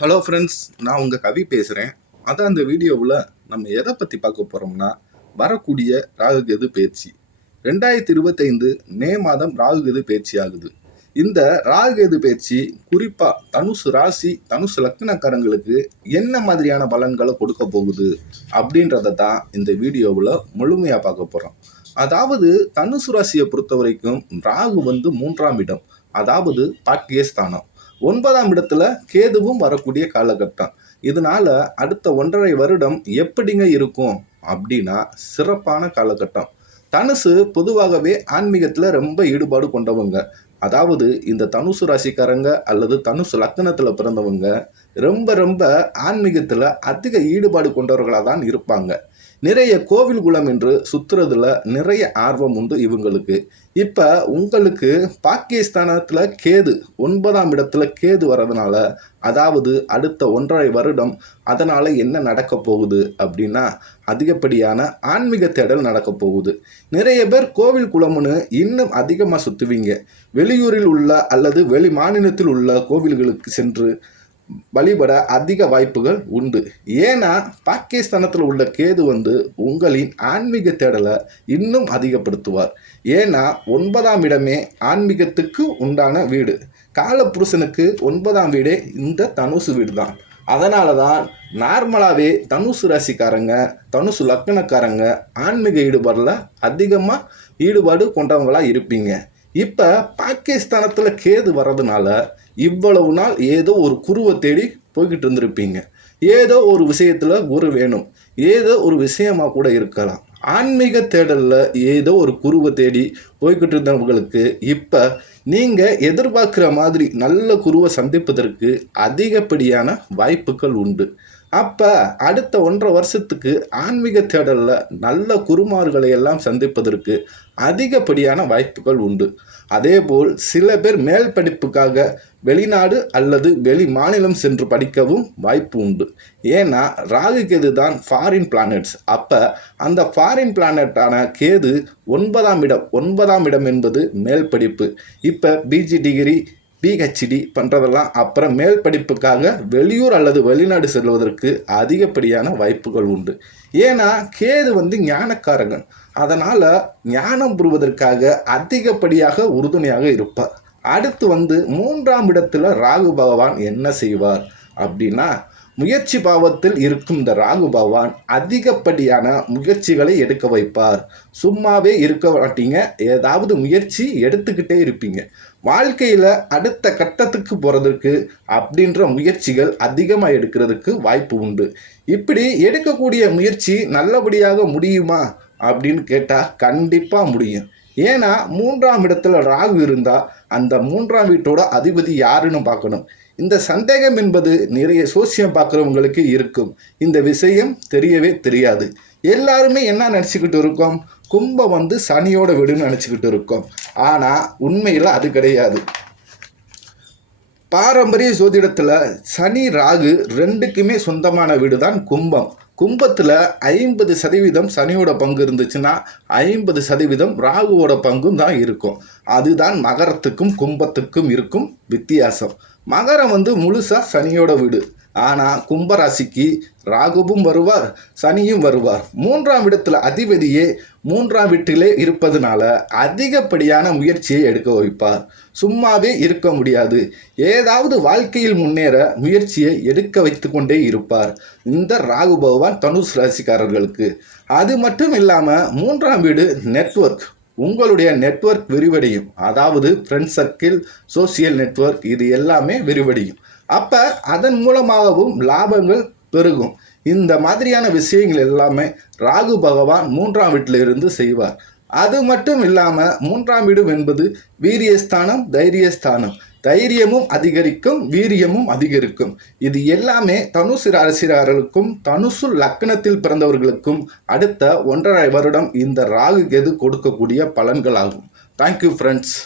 Hello friends, நான் உங்கள் கவி பேசுகிறேன். அதான் அந்த வீடியோவில் நம்ம எதை பற்றி பார்க்க போகிறோம்னா, வரக்கூடிய ராகுகேது பயிற்சி 2025 மே மாதம் ராகுகேது பயிற்சி ஆகுது. இந்த ராகுகேது பயிற்சி குறிப்பாக தனுசு ராசி, தனுசு லக்னக்காரங்களுக்கு என்ன மாதிரியான பலன்களை கொடுக்க போகுது அப்படின்றத தான் இந்த வீடியோவில் முழுமையாக பார்க்க போகிறோம். அதாவது தனுசு ராசியை பொறுத்த வரைக்கும் ராகு வந்து 3ஆம் இடம், அதாவது பாக்கியஸ்தானம். 9ஆம் இடத்துல கேதுவும் வரக்கூடிய காலகட்டம். இதனால அடுத்த 1.5 வருடம் எப்படிங்க இருக்கும் அப்படின்னா சிறப்பான காலகட்டம். தனுசு பொதுவாகவே ஆன்மீகத்துல ரொம்ப ஈடுபாடு கொண்டவங்க. அதாவது இந்த தனுசு ராசிக்காரங்க அல்லது தனுசு லக்னத்துல பிறந்தவங்க ரொம்ப ரொம்ப ஆன்மீகத்துல அதிக ஈடுபாடு கொண்டவர்களாக தான் இருப்பாங்க. நிறைய கோவில் குலம் என்று சுத்துறதுல நிறைய ஆர்வம் உண்டு இவங்களுக்கு. இப்ப உங்களுக்கு பாகிஸ்தானத்துல கேது 9ஆம் இடத்துல கேது வர்றதுனால, அதாவது அடுத்த 1.5 வருடம் அதனால என்ன நடக்க போகுது அப்படின்னா அதிகப்படியான ஆன்மீக தேடல் நடக்க போகுது. நிறைய பேர் கோவில் குலம்னு இன்னும் அதிகமாக சுத்துவீங்க. வெளியூரில் உள்ள அல்லது வெளி மாநிலத்தில் உள்ள கோவில்களுக்கு சென்று வழிபட அதிக வாய்ப்புகள் உண்டு. ஏன்னா பாகிஸ்தானத்தில் உள்ள கேது வந்து உங்களின் ஆன்மீக தேடலை இன்னும் அதிகப்படுத்துவார். ஏன்னா 9ஆம் இடமே ஆன்மீகத்துக்கு உண்டான வீடு. காலப்புருஷனுக்கு 9ஆம் வீடே இந்த தனுசு வீடு தான். அதனால தான் நார்மலாகவே தனுசு ராசிக்காரங்க, தனுசு லக்னக்காரங்க ஆன்மீக ஈடுபாடில் அதிகமாக ஈடுபாடு கொண்டவங்களாக இருப்பீங்க. இப்போ பாகிஸ்தானத்தில் கேது வர்றதுனால இவ்வளவு நாள் ஏதோ ஒரு குருவை தேடி போய்கிட்டு இருந்திருப்பீங்க. ஏதோ ஒரு விஷயத்தில் குரு வேணும், ஏதோ ஒரு விஷயமாக கூட இருக்கலாம். ஆன்மீக தேடலில் ஏதோ ஒரு குருவை தேடி போய்கிட்டு இருந்தவங்களுக்கு இப்போ நீங்கள் எதிர்பார்க்குற மாதிரி நல்ல குருவை சந்திப்பதற்கு அதிகப்படியான வாய்ப்புகள் உண்டு. அப்போ அடுத்த 1.5 வருஷத்துக்கு ஆன்மீக தேடலில் நல்ல குருமார்களை எல்லாம் சந்திப்பதற்கு அதிகப்படியான வாய்ப்புகள் உண்டு. அதேபோல் சில பேர் மேல் படிப்புக்காக வெளிநாடு அல்லது வெளி மாநிலம் சென்று படிக்கவும் வாய்ப்பு உண்டு. ஏன்னா ராகு கேது தான் ஃபாரின் பிளானட்ஸ். அப்போ அந்த ஃபாரின் பிளானட்டான கேது 9ஆம் இடம் என்பது மேல் படிப்பு. இப்போ பிஜி டிகிரி, பிஹெச்டி பண்ணுறதெல்லாம் அப்புறம் மேல் படிப்புக்காக வெளியூர் அல்லது வெளிநாடு செல்வதற்கு அதிகப்படியான வாய்ப்புகள் உண்டு. ஏன்னா கேது வந்து ஞானக்காரகன். அதனால் ஞானம் பெறுவதற்காக அதிகப்படியாக உறுதுணையாக இருப்பார். அடுத்து வந்து 3ஆம் இடத்துல ராகு பகவான் என்ன செய்வார் அப்படின்னா, முயற்சி பாவத்தில் இருக்கும் இந்த ராகு பகவான் அதிகப்படியான முயற்சிகளை எடுக்க வைப்பார். சும்மாவே இருக்க மாட்டீங்க, ஏதாவது முயற்சி எடுத்துக்கிட்டே இருப்பீங்க. வாழ்க்கையில் அடுத்த கட்டத்துக்கு போகிறதுக்கு அப்படின்ற முயற்சிகள் அதிகமாக எடுக்கிறதுக்கு வாய்ப்பு உண்டு. இப்படி எடுக்கக்கூடிய முயற்சி நல்லபடியாக முடியுமா அப்படின்னு கேட்டால் கண்டிப்பாக முடியும். ஏன்னா 3ஆம் இடத்துல ராகு இருந்தால் அந்த 3ஆம் வீட்டோட அதிபதி யாருன்னு பார்க்கணும். இந்த சந்தேகம் என்பது நிறைய சோசியம் பார்க்குறவங்களுக்கு இருக்கும். இந்த விஷயம் தெரியவே தெரியாது. எல்லாருமே என்ன நினச்சிக்கிட்டு இருக்கோம், கும்பம் வந்து சனியோட வீடுன்னு நினச்சிக்கிட்டு இருக்கோம். ஆனால் உண்மையில் அது கிடையாது. பாரம்பரிய ஜோதிடத்தில் சனி ராகு ரெண்டுக்குமே சொந்தமான வீடு தான் கும்பம். கும்பத்தில் 50% சனியோட பங்கு இருந்துச்சுன்னா 50% ராகுவோட பங்கும் தான் இருக்கும். அதுதான் மகரத்துக்கும் கும்பத்துக்கும் இருக்கும் வித்தியாசம். மகரம் வந்து முழுசாக சனியோட வீடு. ஆனால் கும்பராசிக்கு ராகுவும் வருவார், சனியும் வருவார். 3ஆம் இடத்துல அதிபதியே 3ஆம் வீட்டிலே இருப்பதனால அதிகப்படியான முயற்சியை எடுக்க வைப்பார். சும்மாவே இருக்க முடியாது. ஏதாவது வாழ்க்கையில் முன்னேற முயற்சியை எடுக்க வைத்து கொண்டே இருப்பார் இந்த ராகு பகவான் தனுசு ராசிக்காரர்களுக்கு. அது மட்டும் இல்லாமல் 3ஆம் வீடு நெட்வொர்க். உங்களுடைய நெட்வொர்க் விரிவடையும். அதாவது ஃப்ரெண்ட் சர்க்கிள், சோசியல் நெட்வொர்க், இது எல்லாமே விரிவடையும். அப்போ அதன் மூலமாகவும் லாபங்கள் பெருகும். இந்த மாதிரியான விஷயங்கள் எல்லாமே ராகு பகவான் 3ஆம் வீட்டில் இருந்து செய்வார். அது மட்டும் இல்லாமல் 3ஆம் வீடு என்பது வீரியஸ்தானம், தைரியஸ்தானம். தைரியமும் அதிகரிக்கும், வீரியமும் அதிகரிக்கும். இது எல்லாமே தனுசு ராசிக்காரர்களுக்கும் தனுசு லக்னத்தில் பிறந்தவர்களுக்கும் அடுத்த 1.5 வருடம் இந்த ராகு கேது கொடுக்கக்கூடிய பலன்களாகும். Thank you friends.